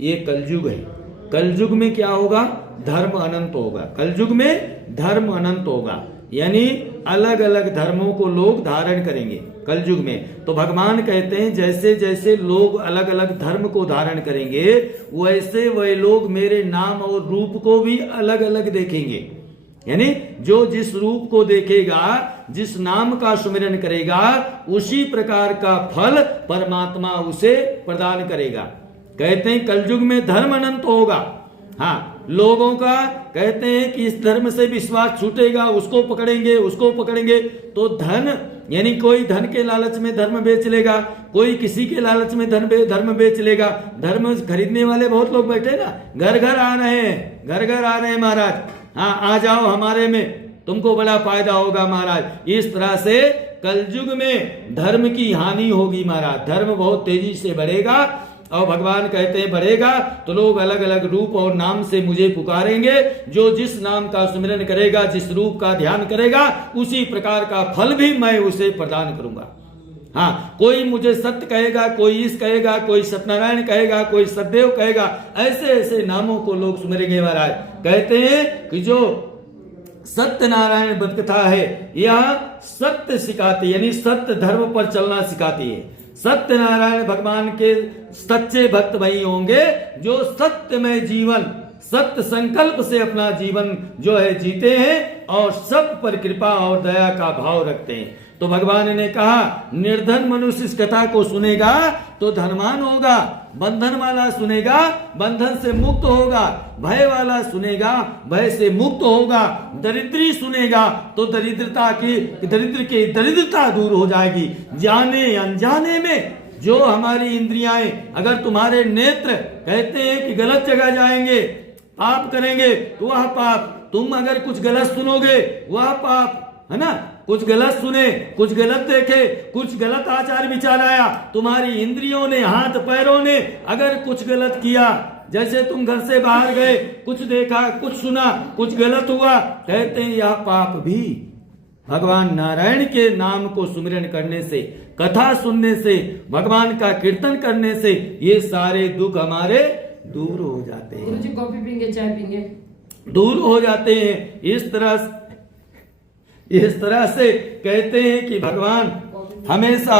ये कलयुग है। कलयुग में क्या होगा? धर्म अनंत होगा। कलयुग में धर्म अनंत होगा, यानी अलग अलग धर्मों को लोग धारण करेंगे कलयुग में। तो भगवान कहते हैं जैसे जैसे लोग अलग अलग धर्म को धारण करेंगे, वैसे वह लोग मेरे नाम और रूप को भी अलग अलग देखेंगे। यानी जो जिस रूप को देखेगा, जिस नाम का सुमिरन करेगा, उसी प्रकार का फल परमात्मा उसे प्रदान करेगा। कहते हैं कलयुग में धर्म अनंत होगा। हाँ, लोगों का कहते हैं कि इस धर्म से विश्वास छूटेगा, उसको पकड़ेंगे, उसको पकड़ेंगे। तो धन, यानी कोई धन के लालच में धर्म बेच लेगा, कोई किसी के लालच में धर्म बेच लेगा। धर्म खरीदने वाले बहुत लोग बैठे ना, घर घर आ रहे हैं, घर घर आ रहे हैं महाराज, हाँ आ जाओ हमारे में, तुमको बड़ा फायदा होगा महाराज। इस तरह से कलयुग में धर्म की हानि होगी महाराज। धर्म बहुत तेजी से बढ़ेगा, और भगवान कहते हैं बढ़ेगा तो लोग अलग अलग रूप और नाम से मुझे पुकारेंगे। जो जिस नाम का सुमिरन करेगा, जिस रूप का ध्यान करेगा, उसी प्रकार का फल भी मैं उसे प्रदान करूंगा। हाँ, कोई मुझे सत्य कहेगा, कोई ईश कहेगा, कोई सत्यनारायण कहेगा, कोई सतदेव कहेगा। ऐसे ऐसे नामों को लोग सुमिरेंगे महाराज। कहते हैं कि जो सत्यनारायण व्रत कथा है, यह सत्य सिखाती, यानी सत्य धर्म पर चलना सिखाती है। सत्यनारायण भगवान के सच्चे भक्त वही होंगे जो सत्यमय जीवन, सत्य संकल्प से अपना जीवन जो है जीते हैं और सब पर कृपा और दया का भाव रखते हैं। तो भगवान ने कहा निर्धन मनुष्य इस कथा को सुनेगा तो धनवान होगा, बंधन वाला सुनेगा बंधन से मुक्त होगा, भय वाला सुनेगा भय से मुक्त होगा, दरिद्री सुनेगा तो दरिद्र की दरिद्रता दूर हो जाएगी। जाने अनजाने में जो हमारी इंद्रियाएं, अगर तुम्हारे नेत्र कहते हैं कि गलत जगह जाएंगे, पाप करेंगे तो वह पाप, तुम अगर कुछ गलत सुनोगे वह पाप, है ना, कुछ गलत सुने, कुछ गलत देखे, कुछ गलत आचार विचार आया, तुम्हारी इंद्रियों ने, हाथ पैरों ने अगर कुछ गलत किया, जैसे तुम घर से बाहर गए, कुछ देखा, कुछ सुना, कुछ गलत हुआ, कहते हैं यह पाप भी भगवान नारायण के नाम को सुमिरन करने से, कथा सुनने से, भगवान का कीर्तन करने से ये सारे दुख हमारे दूर हो जाते हैं। गुरुजी कॉफी पीएंगे, चाय पीएंगे, दूर हो जाते हैं। इस तरह से कहते हैं कि भगवान हमेशा